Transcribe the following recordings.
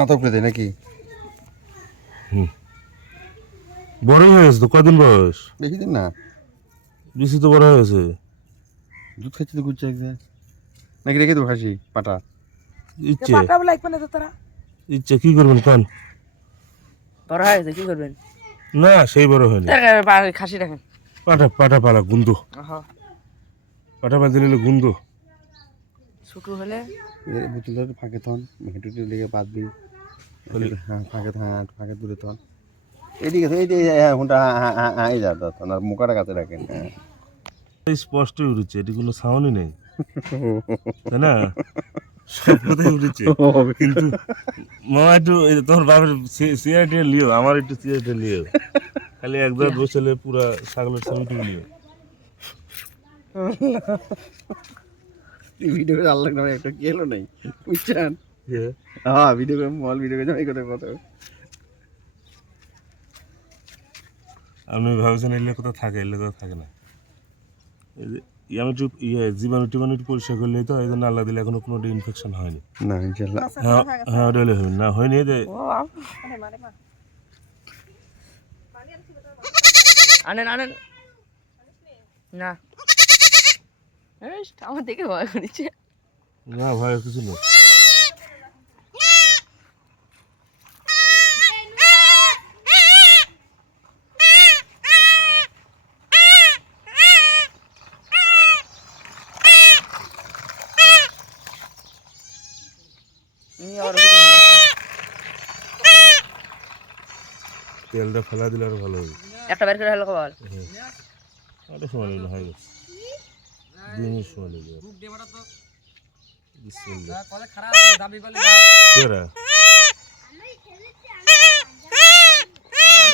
মাথা উপরে দেয় নাকি? বড় হয়ে গেছে তো, কদিন বয়স? বেশি দিন না, বেশি তো বড় হয়ে গেছে। দুধ খাচ্ছি তো গুচ্ছে একদম নাকি, রেখে দেবো খাসি পাটা। ইচ্ছে পাঠাবো লাগবে না তো তারা ইচ্ছে কি করবেন কান? বড় হয়ে গেছে কি করবেন? না সেই বড় হয়নি। খাসি রাখেন। পাটা পাটা পালা গুন্দো, হ্যাঁ পাটা পালা দিলে গুন্দো। ছোট হলে বুতুলটা ফাঁকে থন, হেঁটে লেগে বাঁধবি। হ্যাঁ ফাঁকে, হ্যাঁ ফাঁকে দূরে থন। এদিকে এইদিকে, হ্যাঁ হুন্ডা, হ্যাঁ হ্যাঁ হ্যাঁ এই যা তখন আর মুখাটা কাছে রাখেন। হ্যাঁ স্পষ্ট উঠেছে, এটি কোনো সাউন্ডই নেই, তাই না? সব কথাই উঠেছে, কিন্তু মামা একটু তোমার বাবার সিআইটি লিও, আমার একটু সিআইটি লিও, খালি একবার বসলে পুরা ছাগলের ছবিটি লিও। ভিডিও করে আল্লাহ নামে একটা কি এলো নাই বুঝছেন? হ্যাঁ ভিডিও করে মল ভিডিও করে এই কথা কথা। আপনি ভাবছেন এলে কোথাও থাকে, এলে কোথাও থাকে না। এই যে আমি একটু জীবাণু টিবাণু একটু পরিষ্কার করলে তো, এই জন্য আল্লাহ দিলে এখনো কোনো ইনফেকশন হয়নি। না ইনশাল্লাহ। হ্যাঁ হ্যাঁ ওটা হলে হয়নি, না হয়নি এই যে আনেন আনেন না আমার দেখে ভয় করেছে। না ভয় কিছু নেই। তেলটা ফেলা দিলে আরো ভালো হবে। একটা বের করে হলো খবর। আরে সময় লাগলো, হয়ে গেছে 2 মিনিট সময় লেগে যাবে। বিসমিল্লাহ। কেরা?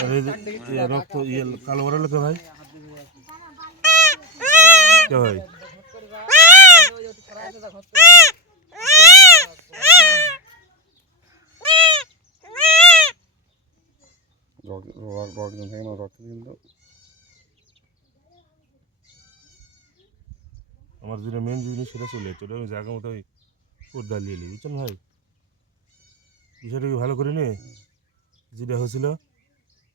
আরে যে রক্ত কালো বড় লোকে ভাই, কে ভাই? রক্ত থাকে না, রক্ত কিন্তু আমার যেটা মেন জিনিস সেটা চলে যাচ্ছে, ওটা আমি জায়গা মতো আমি পর্দা নিয়ে নিই, বুঝছেন ভাই? বিষয়টাকে ভালো করে নে, যেটা হয়েছিল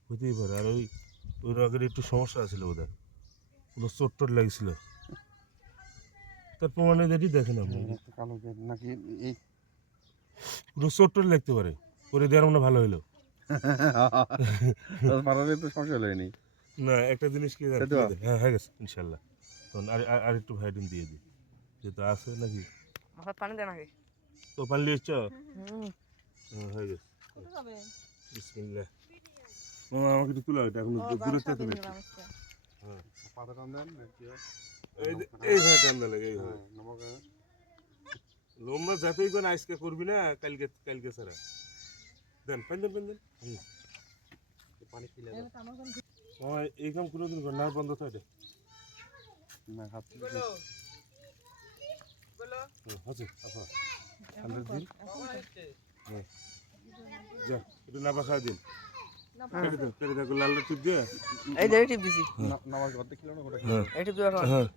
হতেই পারে। আর ওই রগের একটু সমস্যা ছিল বোধহয়, কোনো চোট টোট লাগছিল, তার প্রমাণে যেটি দেখেন আপনি, রক্ত কালো নাকি এই কোনো চোট টোট লাগতে পারে, করে দেওয়ার মনে ভালো হলো পাড়ালে তো সমস্যা হয়নি। না। একটা জিনিস কি জানেন? সেটা? হ্যাঁ হয়ে গেছে ইনশাল্লাহ। তখন আর একটু ভাইটামিন দিয়ে দিই, যেহেতু আছে নাকি। আমার পানি দেন আগে। তো পানি লিয়েছ? হয়ে গেছে। বিসমিল্লাহ। মামা আমাকে একটু তুলা, এটা এখন দূরে থেকে নেই। হ্যাঁ পাতা টান দেন এইভাবে ঠান্ডা লাগে, এইভাবে লম্বা যাতেই কোন আজকে করবি না, কালকে কালকে ছাড়া দেন পানি দেন পানি দেন। পানি খেলে মামা এই কাম কোনোদিন কর না, বন্ধ থাকে না হাত আছে আচ্ছা ঠান্ডা দিন। হ্যাঁ যা একটু নাপা খাওয়া দিন, কেটে দেখো লাল টিপ দিয়ে এই যে টিপ দিছি। নামাজ অর্ধেক খেলো না, হ্যাঁ।